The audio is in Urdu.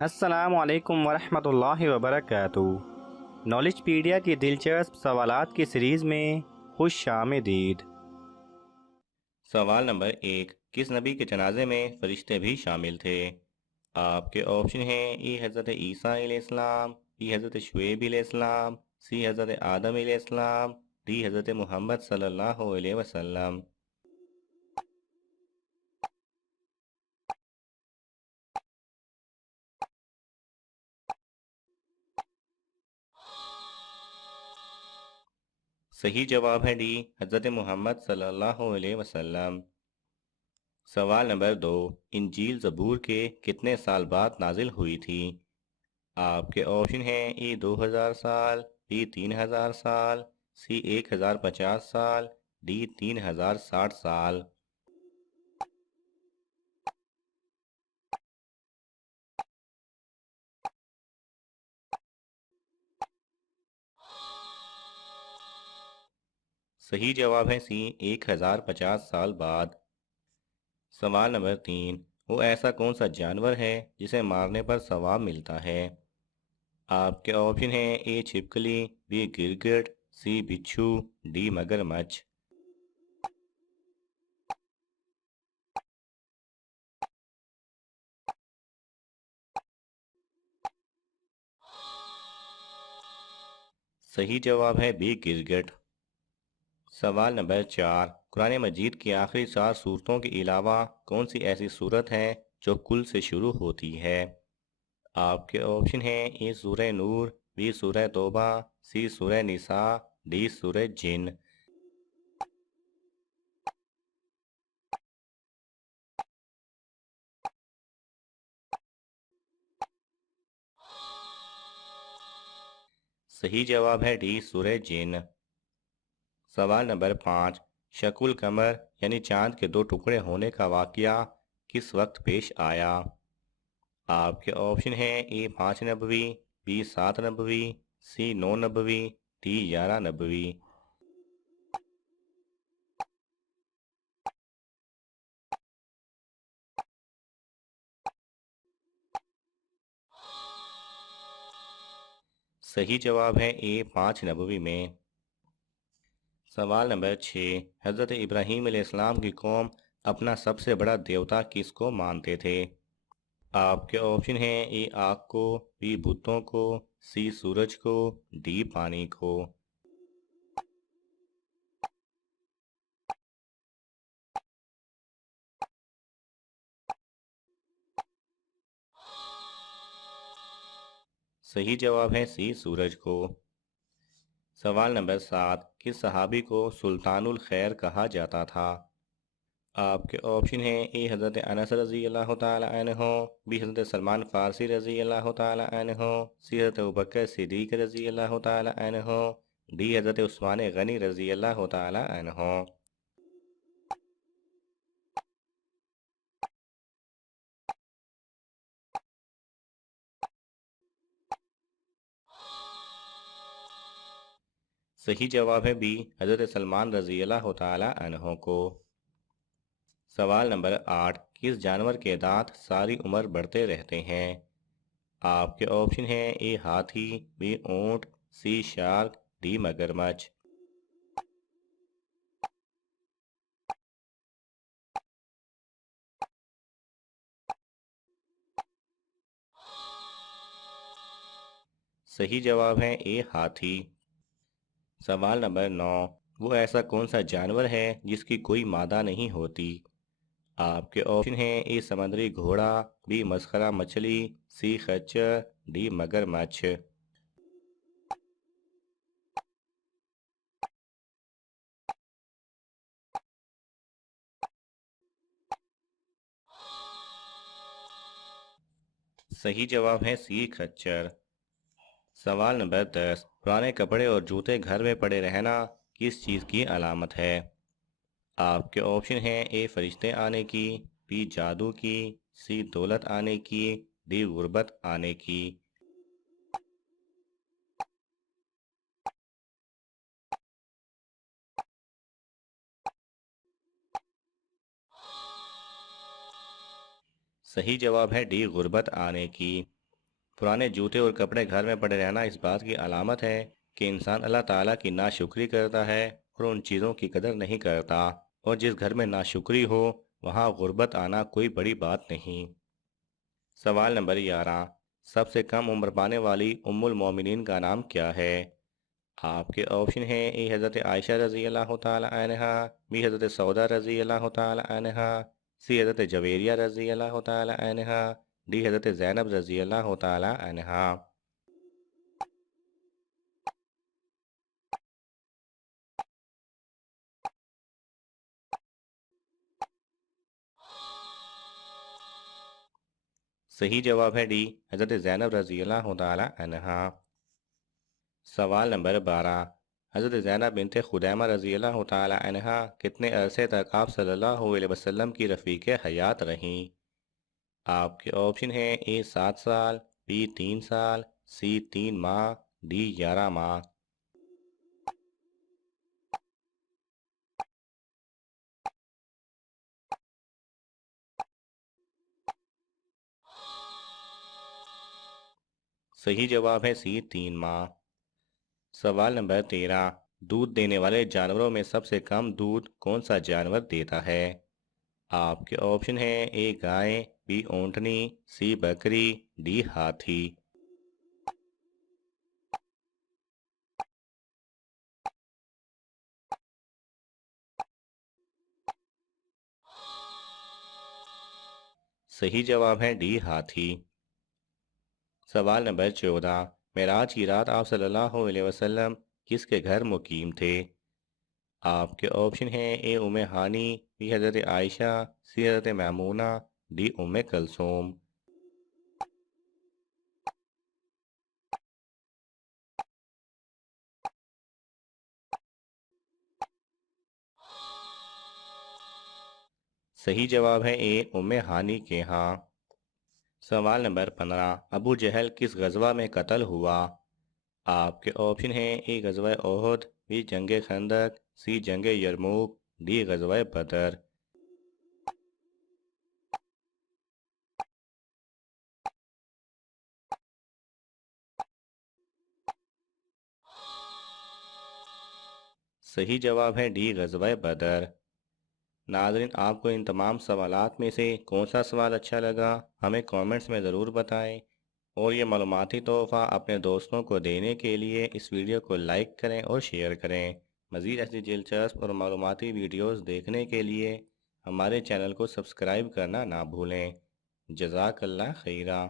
السلام علیکم ورحمۃ اللہ وبرکاتہ۔ نالج پیڈیا کی دلچسپ سوالات کی سیریز میں خوش آمدید۔ سوال نمبر 1، کس نبی کے جنازے میں فرشتے بھی شامل تھے؟ آپ کے آپشن ہیں ای حضرت عیسیٰ علیہ السلام، بی حضرت شعیب علیہ السلام، سی حضرت آدم علیہ السلام، ڈی حضرت محمد صلی اللہ علیہ وسلم۔ صحیح جواب ہے ڈی، حضرت محمد صلی اللہ علیہ وسلم۔ سوال نمبر 2، انجیل زبور کے کتنے سال بعد نازل ہوئی تھی؟ آپ کے آپشن ہیں ای 2000 سال، بی 3000 سال، سی 1050 سال، ڈی 3060 سال۔ صحیح جواب ہے سی 1050 سال بعد۔ سوال نمبر 3، وہ ایسا کون سا جانور ہے جسے مارنے پر ثواب ملتا ہے؟ آپ کے آپشن ہیں اے چھپکلی، بی گرگٹ، سی بچھو، ڈی مگر مچھ۔ صحیح جواب ہے بی گرگٹ۔ سوال نمبر 4، قرآن مجید کی آخری 4 سورتوں کے علاوہ کون سی ایسی سورت ہے جو کل سے شروع ہوتی ہے؟ آپ کے آپشن ہیں اے سورہ نور، بی سورہ توبہ، سی سورہ نساء، ڈی سورہ جن۔ صحیح جواب ہے ڈی سورہ جن۔ سوال نمبر 5، شق القمر یعنی چاند کے 2 ٹکڑے ہونے کا واقعہ کس وقت پیش آیا؟ آپ کے آپشن ہیں اے 5 نبوی، بی 7 نبوی، سی 9 نبوی، ڈی 11 نبوی۔ صحیح جواب ہے اے 5 نبوی میں۔ سوال نمبر 6، حضرت ابراہیم علیہ السلام کی قوم اپنا سب سے بڑا دیوتا کس کو مانتے تھے؟ آپ کے آپشن ہیں اے آگ کو، بی بتوں کو، سی سورج کو، ڈی پانی کو۔ صحیح جواب ہے سی سورج کو۔ سوال نمبر 7، کس صحابی کو سلطان الخیر کہا جاتا تھا؟ آپ کے آپشن ہیں اے حضرت انس رضی اللہ تعالی عنہ، بی حضرت سلمان فارسی رضی اللہ تعالی عنہ، سی حضرت ابوبکر صدیق رضی اللہ تعالی عنہ، ڈی حضرت عثمان غنی رضی اللہ تعالی عنہ۔ صحیح جواب ہے بی حضرت سلمان رضی اللہ تعالی عنہ کو۔ سوال نمبر 8، کس جانور کے دانت ساری عمر بڑھتے رہتے ہیں؟ آپ کے آپشن ہیں اے ہاتھی، بی اونٹ، سی شارک، ڈی مگرمچھ۔ صحیح جواب ہے اے ہاتھی۔ سوال نمبر 9، وہ ایسا کون سا جانور ہے جس کی کوئی مادہ نہیں ہوتی؟ آپ کے آپشن ہیں اے سمندری گھوڑا، بی مسخرہ مچھلی، سی خچر، ڈی مگرمچھ۔ صحیح جواب ہے سی خچر۔ سوال نمبر 10، پرانے کپڑے اور جوتے گھر میں پڑے رہنا کس چیز کی علامت ہے؟ آپ کے آپشن ہیں اے فرشتے آنے کی، بی جادو کی، سی دولت آنے کی، ڈی غربت آنے کی۔ صحیح جواب ہے ڈی غربت آنے کی۔ پرانے جوتے اور کپڑے گھر میں پڑے رہنا اس بات کی علامت ہے کہ انسان اللہ تعالیٰ کی ناشکری کرتا ہے اور ان چیزوں کی قدر نہیں کرتا، اور جس گھر میں ناشکری ہو وہاں غربت آنا کوئی بڑی بات نہیں۔ سوال نمبر 11، سب سے کم عمر پانے والی ام المومنین کا نام کیا ہے؟ آپ کے آپشن ہیں: اے حضرت عائشہ رضی اللہ تعالی عنہا، بی حضرت سودا رضی اللہ تعالی عنہا، سی حضرت جویریہ رضی اللہ تعالی عنہا، ڈی حضرت زینب رضی اللہ تعالی عنہا۔ صحیح جواب ہے ڈی، حضرت زینب رضی اللہ تعالی عنہا۔ سوال نمبر 12، حضرت زینب بنت خدیمہ رضی اللہ تعالی عنہا کتنے عرصے تک آپ صلی اللہ علیہ وسلم کی رفیق حیات رہیں؟ آپ کے آپشن ہیں: اے 7 سال، بی 3 سال، سی 3 ماہ، ڈی 11 ماہ۔ صحیح جواب ہے سی 3 ماہ۔ سوال نمبر 13، دودھ دینے والے جانوروں میں سب سے کم دودھ کون سا جانور دیتا ہے؟ آپ کے آپشن ہیں: اے گائے، بی اونٹنی، سی بکری، ڈی ہاتھی۔ صحیح جواب ہے ڈی ہاتھی۔ سوال نمبر 14، معراج کی رات آپ صلی اللہ علیہ وسلم کس کے گھر مقیم تھے؟ آپ کے آپشن ہیں: اے ام ہانی، بی حضرت عائشہ، سی حضرت میمونہ، ڈی ام کلثوم۔ صحیح جواب ہے اے ام ہانی کے ہاں۔ سوال نمبر 15، ابو جہل کس غزوہ میں قتل ہوا؟ آپ کے آپشن ہیں: اے غزوہ احد، بی جنگ خندق، سی جنگ یرموک، ڈی غزوہ بدر۔ صحیح جواب ہے ڈی غزوہ بدر۔ ناظرین، آپ کو ان تمام سوالات میں سے کون سا سوال اچھا لگا ہمیں کامنٹس میں ضرور بتائیں، اور یہ معلوماتی تحفہ اپنے دوستوں کو دینے کے لیے اس ویڈیو کو لائک کریں اور شیئر کریں۔ مزید ایسی دلچسپ اور معلوماتی ویڈیوز دیکھنے کے لیے ہمارے چینل کو سبسکرائب کرنا نہ بھولیں۔ جزاک اللہ خیرہ۔